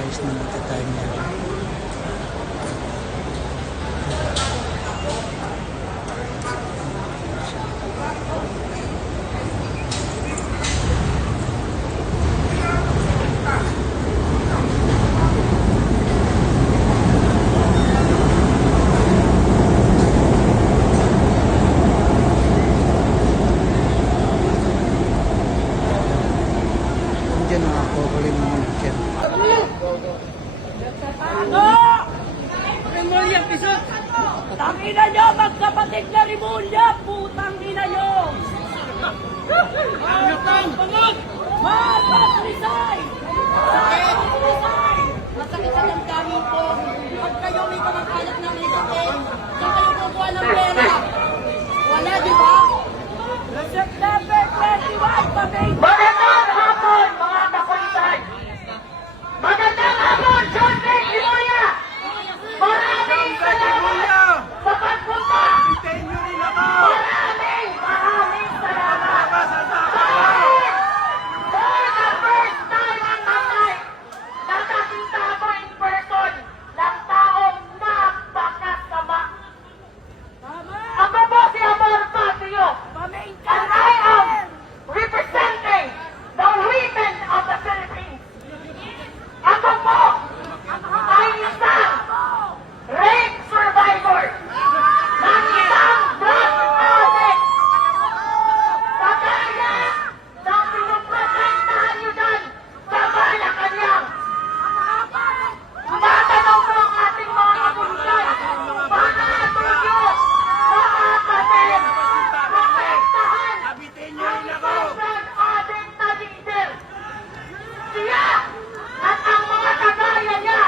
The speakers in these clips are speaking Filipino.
guys na nagtatime niya. Diyan mga kukulim mga dyan. Rimulya, pisot! Tangina nyo, magkapatid na Rimulya! Putang ina nyo! Pamag! Marpas, resign! Masakit sa damdamin ko. Pag kayo may kumakalat ng higapin, saan kayo kukuha ng pera? Wala, di ba? September 21, pamay! Magandang hapon, mga kapulisan! Magandang hapon, John Vic Imoya! Maraming salamat sa pagpunta! Maraming salamat! Dahil for the first time in my life, nakakita ako in person ng taong napakasama. Ako po si Amor Patrio. And I am representing the women of the Philippines. Ako po ay isang rape survivor ng isang drug addict. Kagaya ng pinuprotektahan nyo dyan sa Malacanang. Tumatanong po ang ating mga kapulisan, paano nyo nakakapin protektahan ang isang drug addict na leader? Siya at ang mga kagaya niya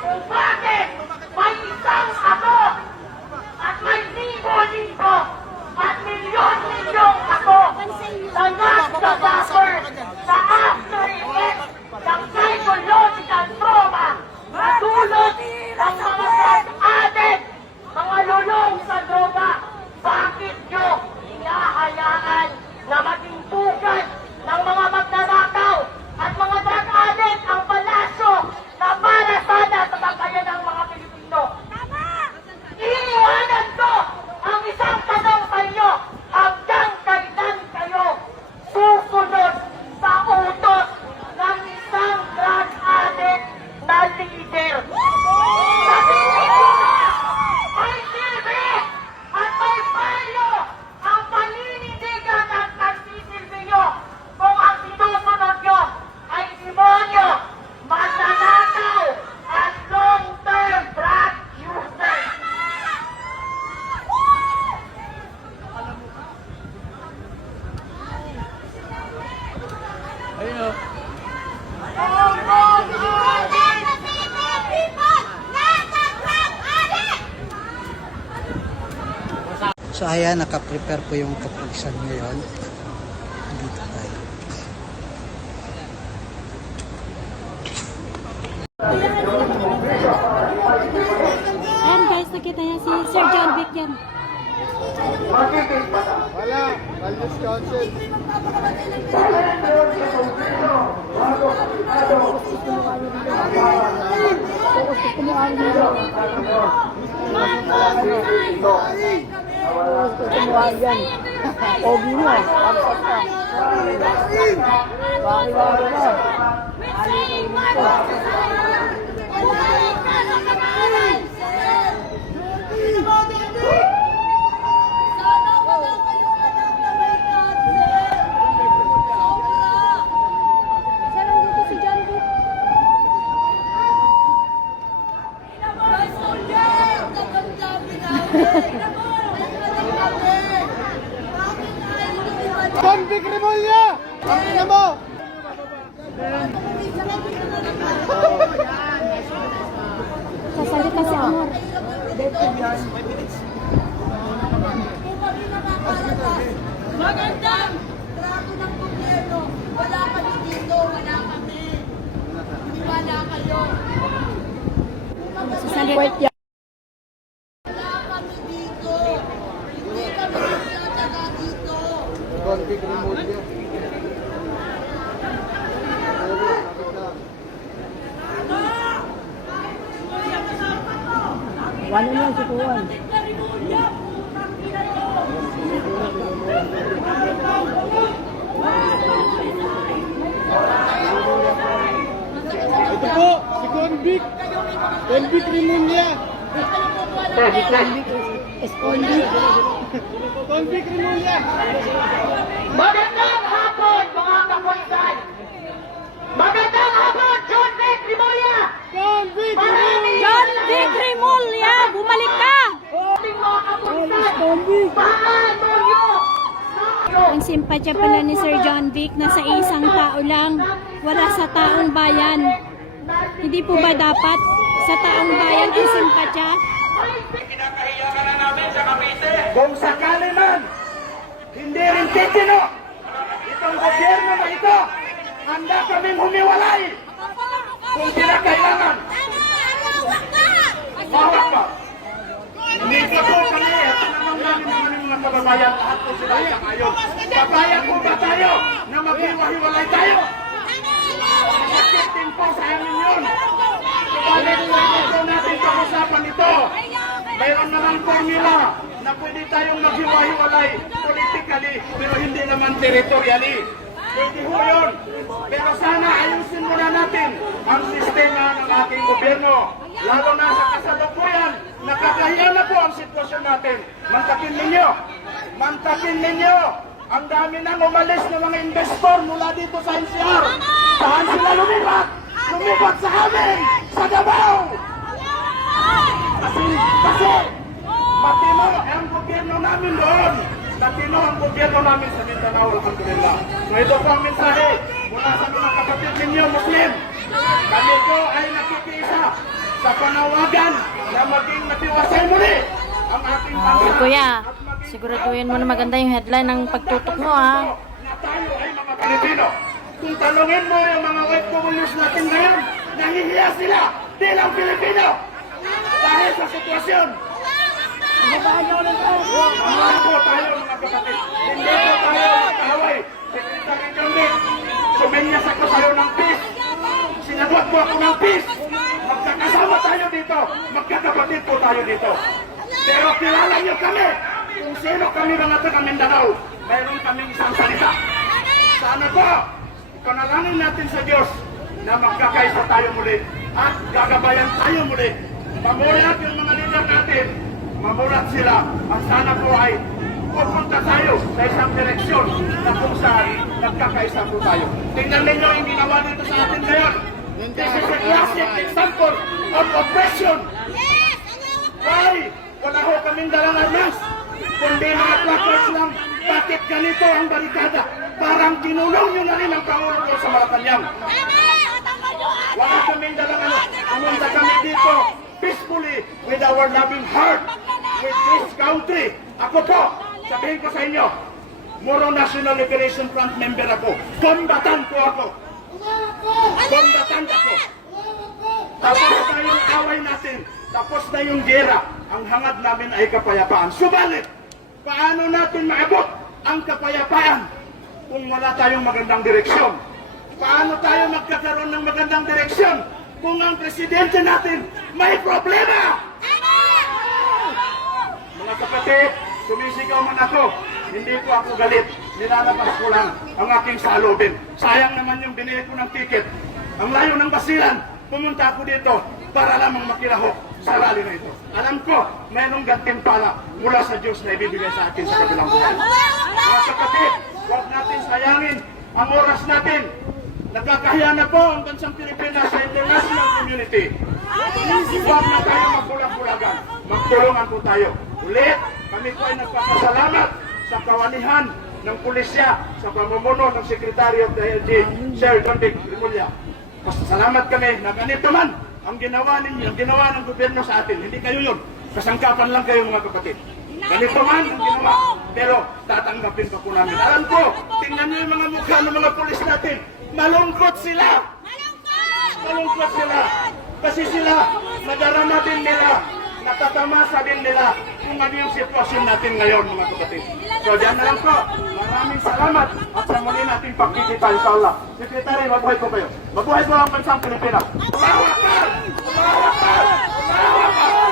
kung bakit may isang ako at may libo-libo at milyon-milyong ako na nagkasuffer sa after effects ng psychological trauma na dulot ng mga drug addict, mga lulong sa droga. Bakit nyo hinahayaan na maging bukas ng mga magnanakaw at mga drug addict ang palasyo na para sana sa bakayan ng mga Pilipino? Iniwanan ko ang isang tanong sa inyo, hanggang kailan kayo susunod sa utos ng isang drug addict na leader? Sabihin ko na, may silbi at may value ang paninindigan at pagsisilbi nyo kung ang sinusunod nyo ay demonyo, magnanakaw at long-term drug users. So ayan, naka-prepare po yung kapulisan ngayon. Dito tayo. Ayan guys, nakita niya si Sir John Vic yan. Wala, Values Council. Ogi mo, absat ka. Sir, nandito si John Vic. John Vic Rimulya! Ang ina mo! Sasalita si Amor. Magandang trato ng gobyerno. Wala kami dito, wala kami. Wala kayo. Sasalita. Wala kami dito. Hindi kami nagtataga dito. John Vic Rimulya. Ah! Wala na si Kuwan. Ito po, si Convict. Convict Rimulya. Convict Rimulya. Magandang hapon, mga kapulisan! Magandang hapon, John Vic Rimulya! Convict John Vic Rimulya, bumalik ka! Ating mga kapulisan, bahaan mo nyo! Ang simpatya pala ni Sir John Vic na sa isang tao lang, wala sa taong bayan. Hindi po ba dapat sa taong bayan ang simpatya? Kinakahiya ka na namin sa Cavite. Kung sakali man, hindi rin titino itong gobyerno na ito, handa kaming humiwalay. Kung kinakailangan, mawak pa. Hindi pa po kami, ito naman namin mga kababayan, lahat po sila ay sangayon. Kabayan po ba tayo na maghiwa-hiwalay tayo? Nakakitin po sa amin yun. Subalit po natin pag-usapan ito. Mayroon namang formula na pwede tayong maghiwa-hiwalay politically pero hindi naman territorially. Pwede ho yun. Pero sana ayusin muna natin ang sistema ng ating gobyerno. Lalo na sa kasalukuyan, nakakahiya na po ang sitwasyon natin. Mantakin ninyo. Mantakin ninyo. Ang dami nang umalis ng mga investor mula dito sa NCR. Saan sila lumipat? Lumipat sa amin! Sa Davao! Kasi matino ang gobyerno namin doon. Matino ang gobyerno namin sa Mindanao, alhamdulillah. So ito po ang mensahe mula sa mga kapatid ninyo, Muslim. Kami po ay nakikiisa sa panawagan na maging natiwasay muli ang ating bansa. Kuya, siguraduhin mo na maganda yung headline ng pagtutok mo, ha? Na tayo ay mga Pilipino. Kung tanungin mo yung mga white communists natin ngayon, nahihiya sila bilang Pilipino dahil sa sitwasyon. Mahal po tayo mga kapatid. Hindi po tayo magkahaway. Secretary John Vic, sumenyas ako tayo ng peace. Sinagwat po ako ng peace. Magkakasama tayo dito. Magkakapatid po tayo dito. Pero kilala niyo kami. Kung sino kami mga taga Mindanao, mayroon kaming isang salita. Sana po, panalangin natin sa Diyos na magkakaisa tayo muli at gagabayan tayo muli. Mamulat yung mga leader natin, mamulat sila at sana po ay pupunta tayo sa isang direksyon na kung saan nagkakaisa po tayo. Tingnan ninyo yung ginawa dito sa atin ngayon. This is a classic example of oppression. Why? Wala ho kaming dalang armas. Kundi mga placards lang, bakit ganito ang barikada? Parang kinulong nyo na rin ang Pangulo ko sa Malacanang. Wala kaming dalang ano. Pumunta kami dito peacefully with our loving heart, with this country. Ako po, sabihin ko sa inyo, Moro National Liberation Front member ako. Kombatan po ako. Kombatan ako. Tapos na yung away natin. Tapos na yung gera. Ang hangad namin ay kapayapaan. Subalit, paano natin maabot ang kapayapaan kung wala tayong magandang direksyon? Paano tayo magkakaroon ng magandang direksyon kung ang presidente natin may problema? Mga kapatid, sumisigaw man ako. Hindi po ako galit. Nilalabas ko lang ang aking salubin. Sayang naman yung binili ko ng ticket. Ang layo ng Basilan, pumunta ako dito para lamang makilahok sa rally na ito. Alam ko, mayroong gantimpala mula sa Diyos na ibibigay sa atin sa kabilang buhay. Mga kapatid, huwag natin sayangin ang oras natin. Nagkakahiya na po ang bansang Pilipinas sa international community. Huwag na tayo magbulag-bulagan. Magtulungan po tayo. Ulit, kami po ay nagpapasalamat sa kawanihan ng pulisya sa pamumuno ng Secretary of the LG, Sir John Vic Rimulya. Pasalamat kami na ganito man ang ginawa ninyo, ang ginawa ng gobyerno sa atin. Hindi kayo yun. Kasangkapan lang kayo mga kapatid. Ganito man ang ginawa. Pero tatanggapin pa po namin. Alam ko, tingnan niyo yung mga mukha ng mga pulis natin. Malungkot sila. Malungkot sila. Kasi sila, nadarama din nila, natatamasa din nila kung ano yung sitwasyon natin ngayon mga kapatid. So diyan na lang po. Maraming salamat at sa muli nating pagkikita inshallah. Secretary, mabuhay po kayo. Mabuhay po ang bansang Pilipinas. Allahu Akbar! Allahu Akbar! Allahu Akbar!